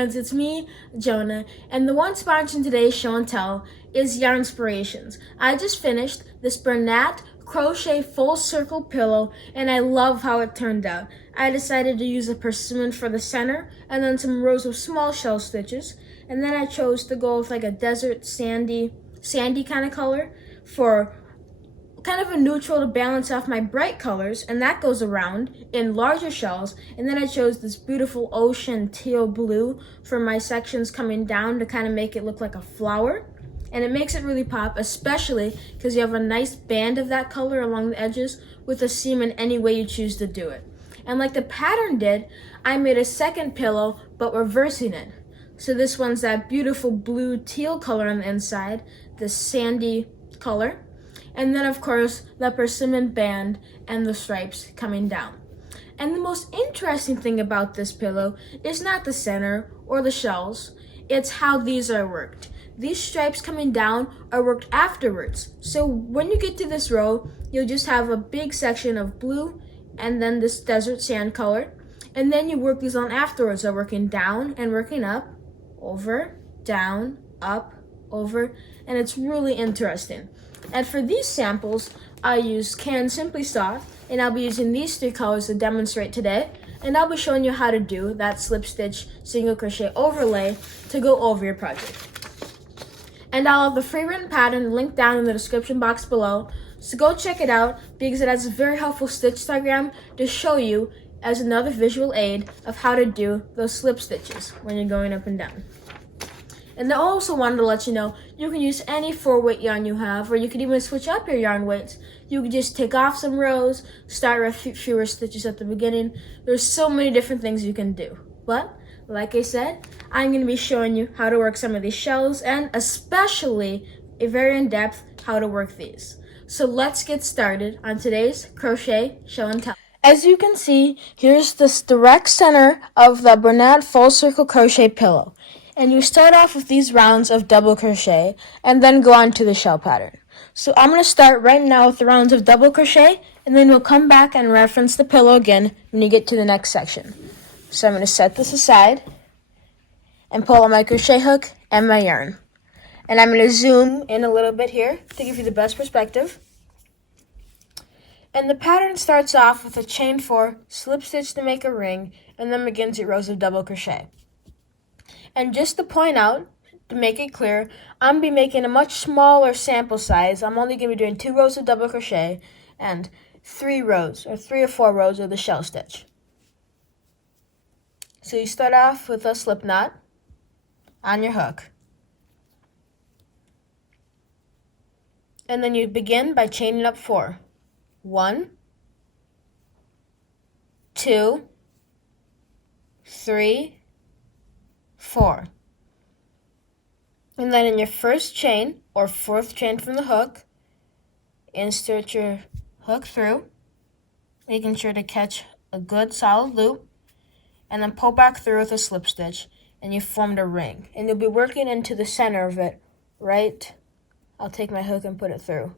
friends, it's me, Jonah, and the one sponsoring today's show and tell is Yarnspirations. I just finished this Bernat crochet full circle pillow, and I love how it turned out. I decided to use a persimmon for the center, and then some rows of small shell stitches, and then I chose to go with like a desert sandy kind of color for kind of a neutral to balance off my bright colors, and that goes around in larger shells. And then I chose this beautiful ocean teal blue for my sections coming down to kind of make it look like a flower, and it makes it really pop, especially because you have a nice band of that color along the edges with a seam in any way you choose to do it. And like the pattern did, I made a second pillow but reversing it. So this one's that beautiful blue teal color on the inside, the sandy color, and then of course the persimmon band and the stripes coming down. And the most interesting thing about this pillow is not the center or the shells, it's how these are worked. These stripes coming down are worked afterwards. So when you get to this row, you'll just have a big section of blue and then this desert sand color. And then you work these on afterwards, so working down and working up, over, down, up, over, and it's really interesting. And for these samples, I used Can Simply Soft, and I'll be using these three colors to demonstrate today. And I'll be showing you how to do that slip stitch single crochet overlay to go over your project. And I'll have the free written pattern linked down in the description box below, so go check it out because it has a very helpful stitch diagram to show you as another visual aid of how to do those slip stitches when you're going up and down. And I also wanted to let you know you can use any 4-weight yarn you have, or you could even switch up your yarn weights. You could just take off some rows, start with fewer stitches at the beginning. There's so many different things you can do. But like I said, I'm going to be showing you how to work some of these shells, and especially a very in-depth how to work these. So let's get started on today's crochet show and tell. As you can see, here's this direct center of the Bernat full circle crochet pillow. And you start off with these rounds of double crochet and then go on to the shell pattern. So I'm going to start right now with the rounds of double crochet, and then we'll come back and reference the pillow again when you get to the next section. So I'm going to set this aside and pull out my crochet hook and my yarn. And I'm going to zoom in a little bit here to give you the best perspective. And the pattern starts off with a chain 4, slip stitch to make a ring, and then begins your rows of double crochet. And just to point out, to make it clear, I'm going to be making a much smaller sample size. I'm only going to be doing 2 rows of double crochet and 3 rows, or 3 or 4 rows of the shell stitch. So you start off with a slip knot on your hook. And then you begin by chaining up 4. 1, 2, 3, 4. And then in your first chain, or 4th chain from the hook, insert your hook through, making sure to catch a good solid loop, and then pull back through with a slip stitch, and you formed a ring. And you'll be working into the center of it, right? I'll take my hook and put it through.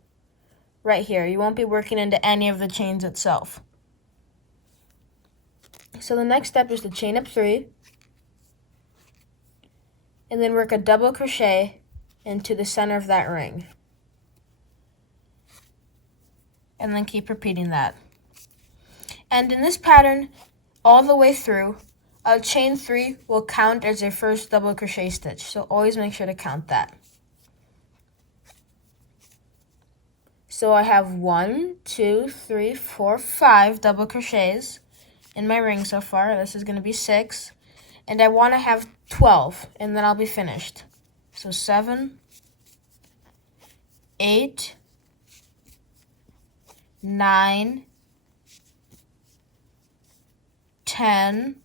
Right here. You won't be working into any of the chains itself. So the next step is to chain up 3, and then work a double crochet into the center of that ring. And then keep repeating that. And in this pattern, all the way through, a chain 3 will count as your first double crochet stitch. So always make sure to count that. So I have 1, 2, 3, 4, 5 double crochets in my ring so far. This is going to be 6. And I want to have 12, and then I'll be finished. So 7, 8, 9, 10,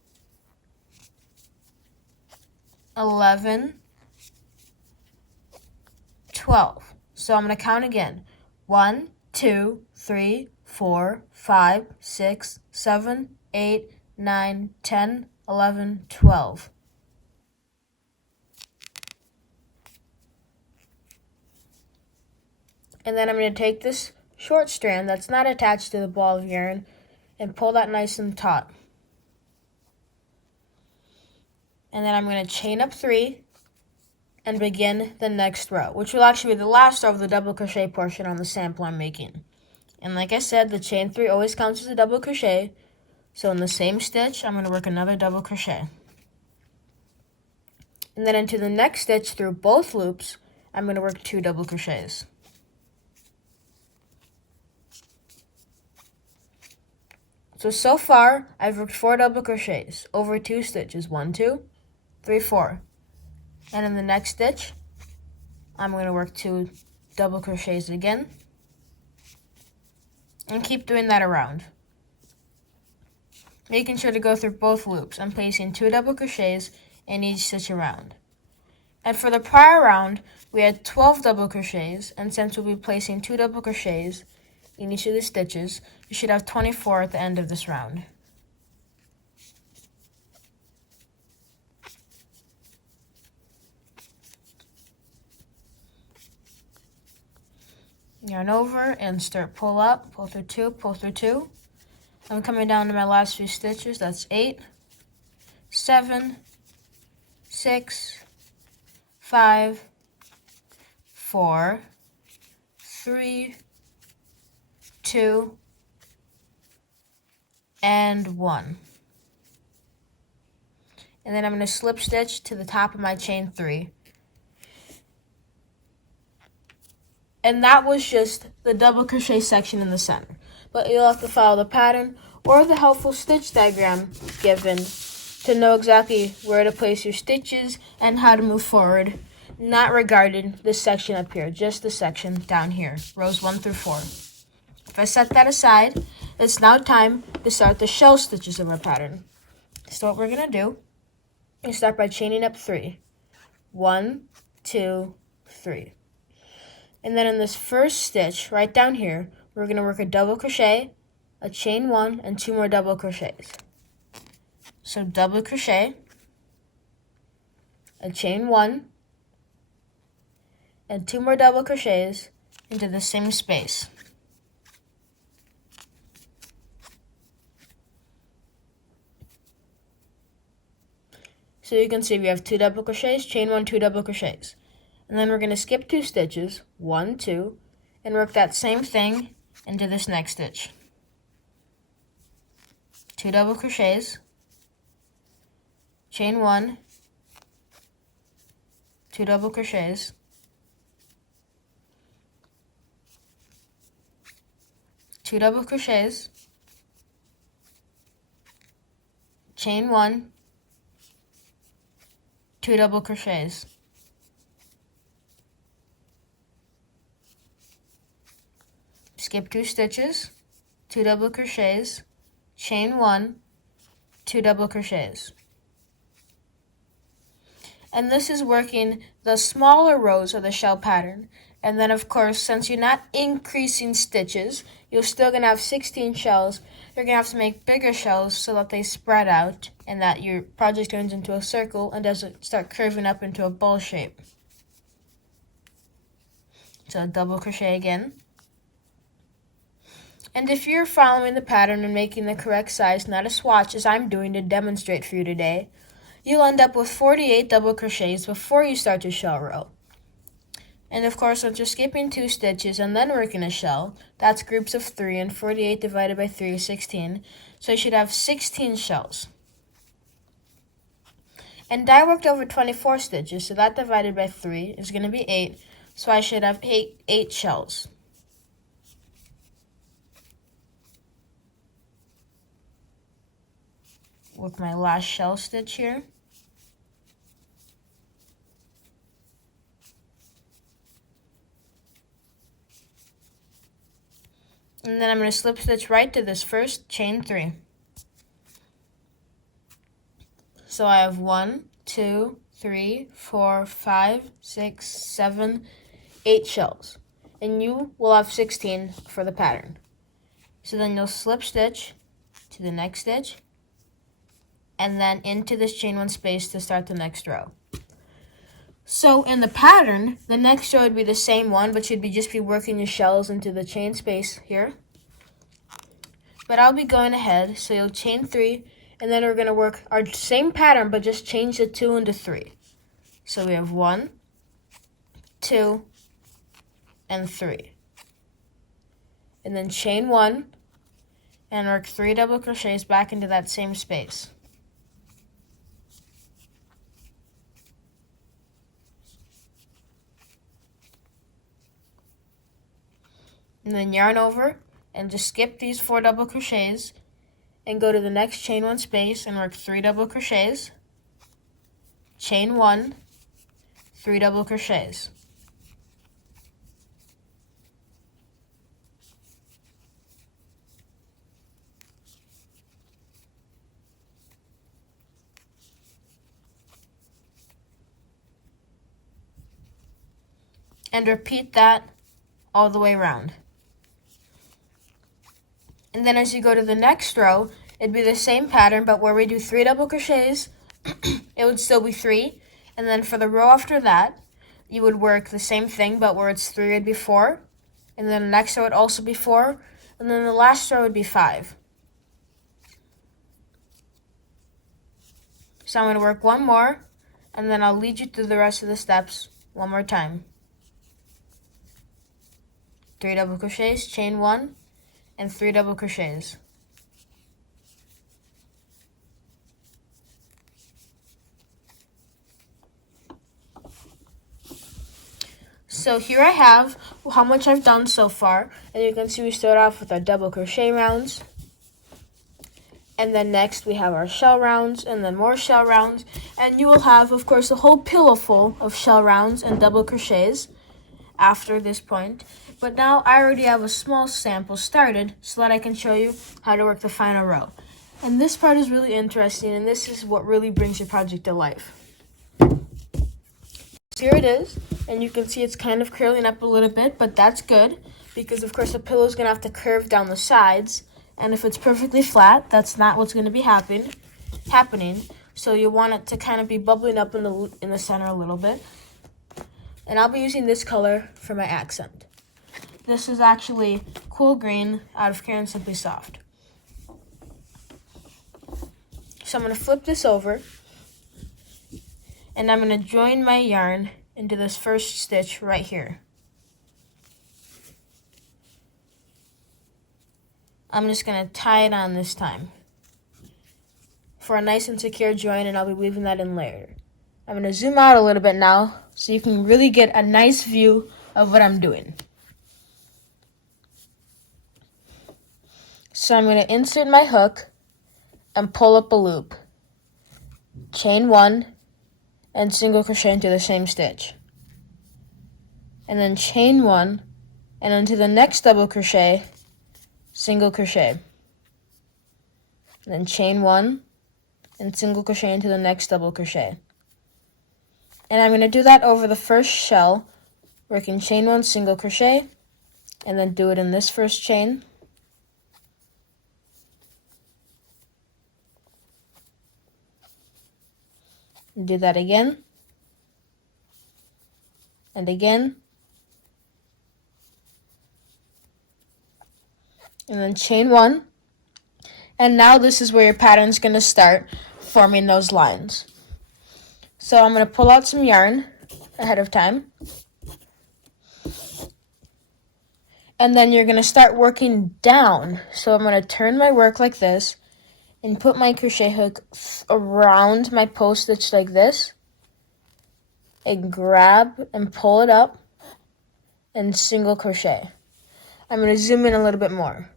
11, 12. So I'm going to count again. 1, 2, 3, 4, 5, 6, 7, 8, 9, 10, 11, 12. And then I'm going to take this short strand that's not attached to the ball of yarn and pull that nice and taut. And then I'm going to chain up 3 and begin the next row, which will actually be the last row of the double crochet portion on the sample I'm making. And like I said, the chain 3 always counts as a double crochet. So in the same stitch, I'm going to work another double crochet. And then into the next stitch through both loops, I'm going to work 2 double crochets. So far, I've worked 4 double crochets over 2 stitches. 1, 2, 3, 4. And in the next stitch, I'm going to work 2 double crochets again. And keep doing that around. Making sure to go through both loops. I'm placing 2 double crochets in each stitch around. And for the prior round, we had 12 double crochets, and since we'll be placing 2 double crochets in each of the stitches, you should have 24 at the end of this round. Yarn over and start pull up, pull through 2, pull through 2. I'm coming down to my last few stitches. That's 8, 7, 6, 5, 4, 3, 2, and 1. And then I'm going to slip stitch to the top of my chain 3. And that was just the double crochet section in the center. But you'll have to follow the pattern or the helpful stitch diagram given to know exactly where to place your stitches and how to move forward. Not regarding this section up here, just the section down here, rows 1 through 4. If I set that aside, it's now time to start the shell stitches of our pattern. So what we're going to do is start by chaining up 3. 1, 2, 3. And then in this first stitch, right down here, we're going to work a double crochet, a chain 1, and 2 more double crochets. So double crochet, a chain 1, and 2 more double crochets into the same space. So you can see we have 2 double crochets, chain 1, 2 double crochets. And then we're going to skip 2 stitches, 1, 2, and work that same thing into this next stitch. 2 double crochets, chain 1, 2 double crochets, two double crochets, chain 1, 2 double crochets. Skip 2 stitches, 2 double crochets, chain 1, 2 double crochets. And this is working the smaller rows of the shell pattern. And then of course, since you're not increasing stitches, you're still going to have 16 shells. You're going to have to make bigger shells so that they spread out and that your project turns into a circle and doesn't start curving up into a ball shape. So double crochet again. And if you're following the pattern and making the correct size, not a swatch as I'm doing to demonstrate for you today, you'll end up with 48 double crochets before you start your shell row. And of course, since you're skipping 2 stitches and then working a shell, that's groups of 3, and 48 divided by 3 is 16. So you should have 16 shells. And I worked over 24 stitches, so that divided by 3 is going to be 8. So I should have 8 shells. With my last shell stitch here. And then I'm going to slip stitch right to this first chain 3. So I have 1, 2, 3, 4, 5, 6, 7, 8 shells. And you will have 16 for the pattern. So then you'll slip stitch to the next stitch, and then into this chain 1 space to start the next row. So in the pattern, the next row would be the same one, but you'd just be working your shells into the chain space here. But I'll be going ahead, so you'll chain 3 And then we're going to work our same pattern, but just change the 2 into 3. So we have 1, 2, and 3. And then chain 1 and work 3 double crochets back into that same space. And then yarn over and just skip these 4 double crochets and go to the next chain 1 space and work 3 double crochets, chain 1, 3 double crochets. And repeat that all the way around. And then as you go to the next row, it'd be the same pattern, but where we do 3 double crochets, it would still be 3. And then for the row after that, you would work the same thing, but where it's 3 would be 4. And then the next row would also be 4. And then the last row would be 5. So I'm going to work one more, and then I'll lead you through the rest of the steps one more time. 3 double crochets, chain 1, and 3 double crochets. So here I have how much I've done so far, and you can see we start off with our double crochet rounds, and then next we have our shell rounds, and then more shell rounds, and you will have, of course, a whole pillow full of shell rounds and double crochets after this point. But now I already have a small sample started so that I can show you how to work the final row. And this part is really interesting, and this is what really brings your project to life. So here it is, and you can see it's kind of curling up a little bit, but that's good because, of course, the pillow is going to have to curve down the sides, and if it's perfectly flat, that's not what's going to be happening. So you want it to kind of be bubbling up in the center a little bit. And I'll be using this color for my accent. This is actually Cool Green out of Karen Simply Soft. So I'm going to flip this over, and I'm going to join my yarn into this first stitch right here. I'm just going to tie it on this time for a nice and secure join, and I'll be weaving that in later. I'm going to zoom out a little bit now so you can really get a nice view of what I'm doing. So I'm going to insert my hook and pull up a loop. Chain 1 and single crochet into the same stitch. And then chain 1 and into the next double crochet, single crochet. And then chain 1 and single crochet into the next double crochet. And I'm going to do that over the first shell, working chain 1, single crochet, and then do it in this first chain. And do that again, and again, and then chain 1. And now this is where your pattern's going to start forming those lines. So I'm going to pull out some yarn ahead of time. And then you're going to start working down. So I'm going to turn my work like this and put my crochet hook around my post stitch like this. And grab and pull it up and single crochet. I'm going to zoom in a little bit more.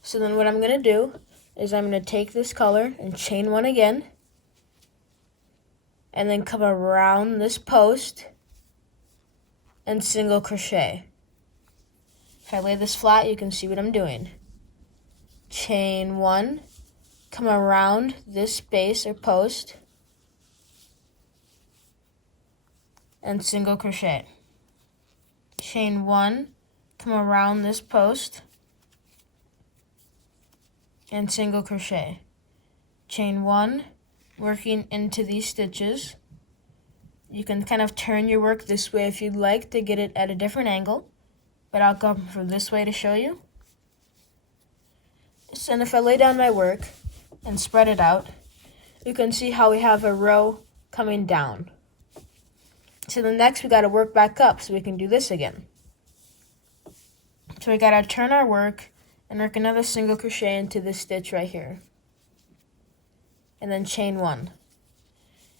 So then what I'm going to do is I'm going to take this color and chain 1 again, and then come around this post and single crochet. If I lay this flat, you can see what I'm doing. Chain 1, come around this space or post, and single crochet. Chain 1, come around this post, and single crochet. Chain 1, working into these stitches. You can kind of turn your work this way if you'd like to get it at a different angle, but I'll come from this way to show you. So, and if I lay down my work and spread it out, you can see how we have a row coming down. So the next we got to work back up so we can do this again. So we got to turn our work and work another single crochet into this stitch right here. And then chain one.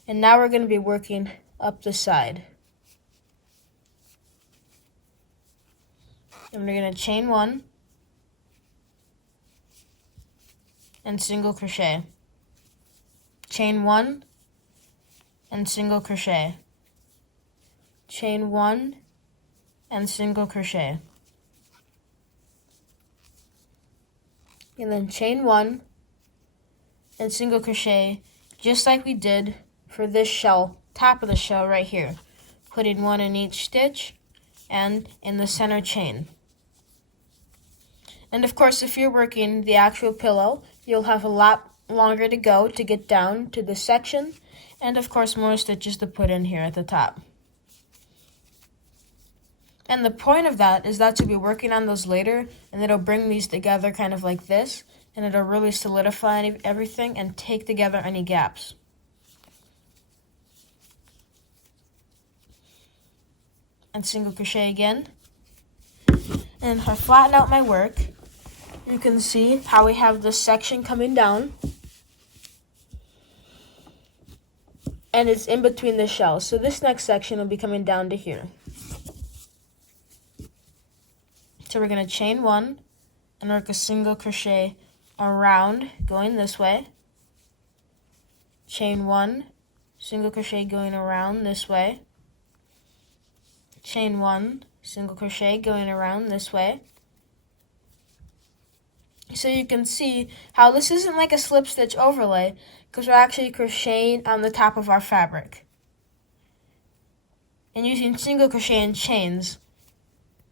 And now we're going to be working up the side. And we're going to chain one and single crochet. Chain one and single crochet. Chain one and single crochet. And then chain one and single crochet just like we did for this shell, top of the shell right here. Putting one in each stitch and in the center chain. And of course, if you're working the actual pillow, you'll have a lot longer to go to get down to this section, and of course more stitches to put in here at the top. And the point of that is that you'll be working on those later, and it'll bring these together kind of like this, and it'll really solidify everything and take together any gaps. And single crochet again. And if I flatten out my work, you can see how we have this section coming down. And it's in between the shells. So this next section will be coming down to here. So we're going to chain one and work a single crochet around going this way. Chain one, single crochet going around this way. Chain one, single crochet going around this way. So you can see how this isn't like a slip stitch overlay because we're actually crocheting on the top of our fabric. And using single crochet and chains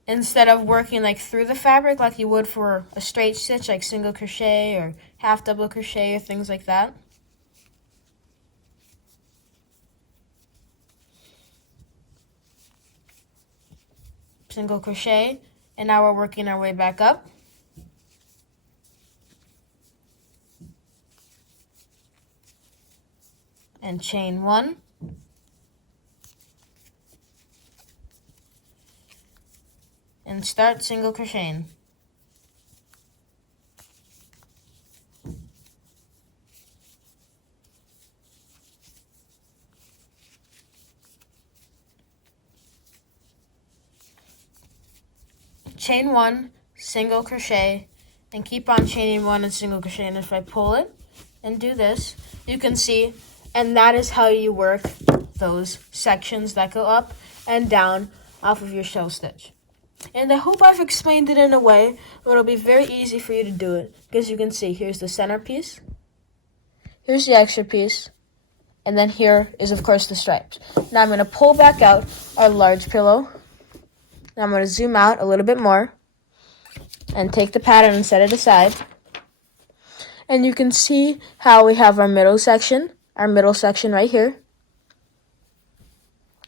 instead of working like through the fabric like you would for a straight stitch like single crochet or half double crochet or things like that. Single crochet, and now we're working our way back up. And chain one. And start single crocheting. Chain one, single crochet, and keep on chaining one and single crochet. And if I pull it and do this, you can see, and that is how you work those sections that go up and down off of your shell stitch. And I hope I've explained it in a way where it'll be very easy for you to do it, because you can see here's the center piece, here's the extra piece, and then here is of course the stripes. Now I'm going to pull back out our large pillow. Now I'm going to zoom out a little bit more and take the pattern and set it aside. And you can see how we have our middle section right here.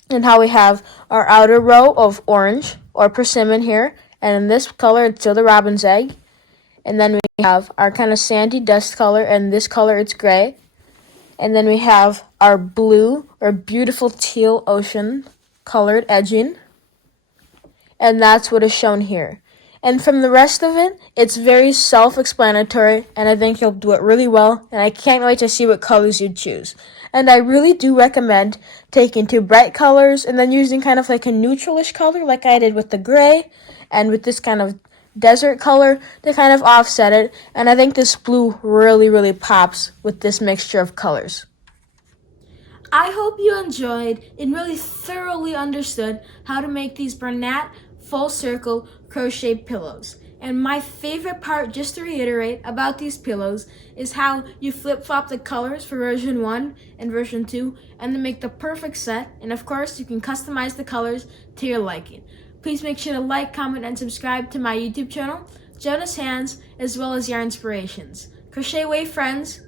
And how we have our outer row of orange or persimmon here. And in this color, it's still the robin's egg. And then we have our kind of sandy dust color, and this color, it's gray. And then we have our blue or beautiful teal ocean colored edging. And that's what is shown here. And from the rest of it, it's very self-explanatory, and I think you'll do it really well, and I can't wait to see what colors you choose. And I really do recommend taking two bright colors and then using kind of like a neutralish color like I did with the gray and with this kind of desert color to kind of offset it. And I think this blue really, really pops with this mixture of colors. I hope you enjoyed and really thoroughly understood how to make these Bernat full circle crochet pillows. And my favorite part, just to reiterate, about these pillows is how you flip-flop the colors for version 1 and version 2 and then make the perfect set. And of course, you can customize the colors to your liking. Please make sure to like, comment, and subscribe to my YouTube channel, Jonah's Hands, as well as Yarn Inspirations. Crochet away, friends!